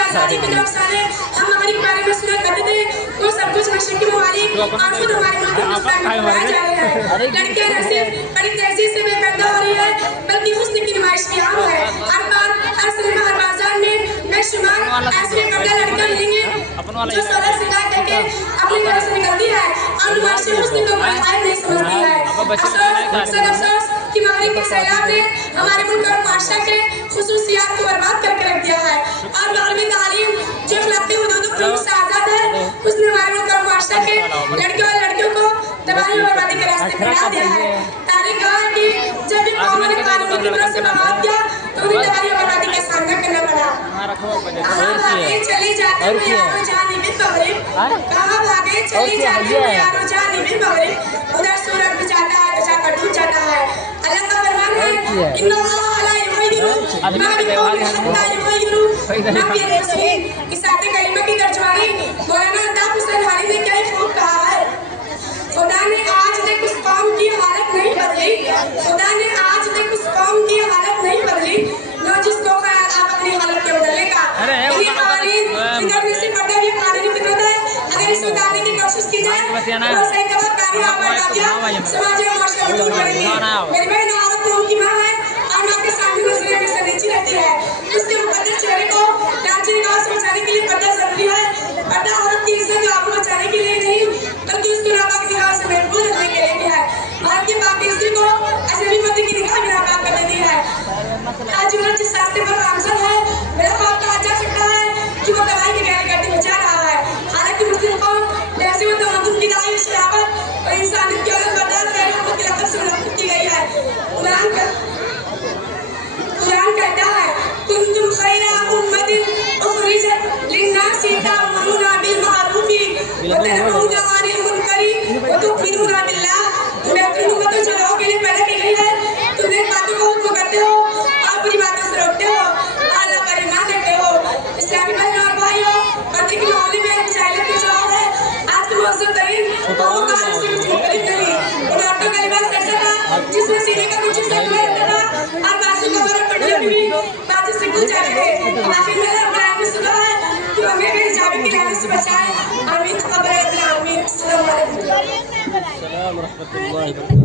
आजादी के जब सारे हम हमारे बारे में सुना करते थे, वो सब कुछ नशे के मालिक और खुद हमारे मुल्क हिंदुस्तान में बढ़ाया जा रहा है। लड़कियां न सिर्फ बड़ी तेजी से बेपर्दा हो रही है, बल्कि हुस्न की नुमाइश भी आम है। हर बार, हर सिनेमा, हर बाजार में बेशुमार ऐसी बेपर्दा लड़कियां मिलेंगी जो सोलह सिंगार करके अपने घर से निकलती है और नुमाइश हुस्न को बड़ाया नहीं समझती है। अफसोस कि मगरिब के सैलाब ने हमारे मुल्क और माशरा के खुसूसियात को बर्बाद करके रख दिया है और मगरबी तालीम जो अखलाकी हुदूद से आजाद है, उसने हमारे मुल्क और माशरा के लड़कियों और लड़कियों को तबाही और बर्बादी के रास्ते पर डाल दिया है। तारीख गवाह है कि जब भी कौमों ने कानूनी फितरत से बगावत किया तो उन्हें तबाही और बर्बादी का सामना करना पड़ा। कहाँ भागे चली जाती हो यारो जानी बिन मगरिब, कहाँ भागे चली जाती हो यारो जानी बिन मगरिब, उधर सूरज भी जाता है तो जाकर डूब जाता है। अल्लाह का फरमान है इन्नल्लाह ला युगय्यिरु मा बिक़ौमिन हत्ता युगय्यिरु मा बिअनफुसिहिम। इस आयत करीमा की तर्जुमानी मौलाना अल्ताफ हुसैन हाली ने क्या खूब कहा है, खुदा ने आज तक उस कौम की हालत नहीं बदली, खुदा ने आज तक उस कौम की हालत नहीं बदली जो जिसको ख्याल आप अपनी हालत के बदलने का। ये कानून फितरत से पर्दा भी कानूनी फितरत है, अगर इसको उतारने की कोशिश की जाए तो सही तबाहकारी आबादियां समाज और माशरे में दूर करेंगी। मेरी बहन औरत तो उनकी माँ है और माँ के सामने नजरिए में से नीची रहती है, उसके मुकद्दस चेहरे को लांछनी निगाह से बचाने के लिए पर्दा जरूरी है। पर्दा औरत की इज्जत और आबरू बचाने के लिए नहीं बल्कि उसको नापाक निगाह से महफूज रखने के लिए भी है। भारत की पाकिस्तानी को अजनबी मर्द की निगाह भी नापाक कर देती है। आज उम्र जिस रास्ते पर गामजन है, मेरा ख्वाब कहा जा सकता है कि वो तबाही की तैयारी करते हुए जा रहा है। हालांकि मुस्लिम कौम तहजीब तमद्दुन की दाई शराफत और इंसानियत की औरत बर्दाश्त खैर के लक़ब से मुनक़्क़िद की गई है। कुरान कहता है कुंतुम खैरा उम्मतिन उखरिजत लिन्नासि तामुरूना बिल मारूफि व तनहौना अनिल मुनकरी व तु'मिनूना बिल्लाह। तुम्हें अपनी उम्मत को चलाओ के लिए पैदा की गई है, तुम नेक बातों को हुक्म करते हो और बुरी बातों से रोकते हो, अल्लाह पर ईमान रखते हो। इस्लामी बहनों और भाइयों, पर्दे के मामले में जाहिलियत का जवाब है आज के मौजूद तरीन कौमों का से कुछ मुख्तलिफ नहीं। उन औरतों का लिबास ऐसा था जिसमें सीने का कुछ हिस्सा खुला रहता था और बाजू का बरफ पट्टियां भी बाजू से गुल जाते थे। आखिर में रब्बुल आलमीन से दुआ है कि हमें भी हिजाब की लानत से बचाए। आमीन तक़ब्बल रब्बुल आलमीन। अस्सलामु अलैकुम।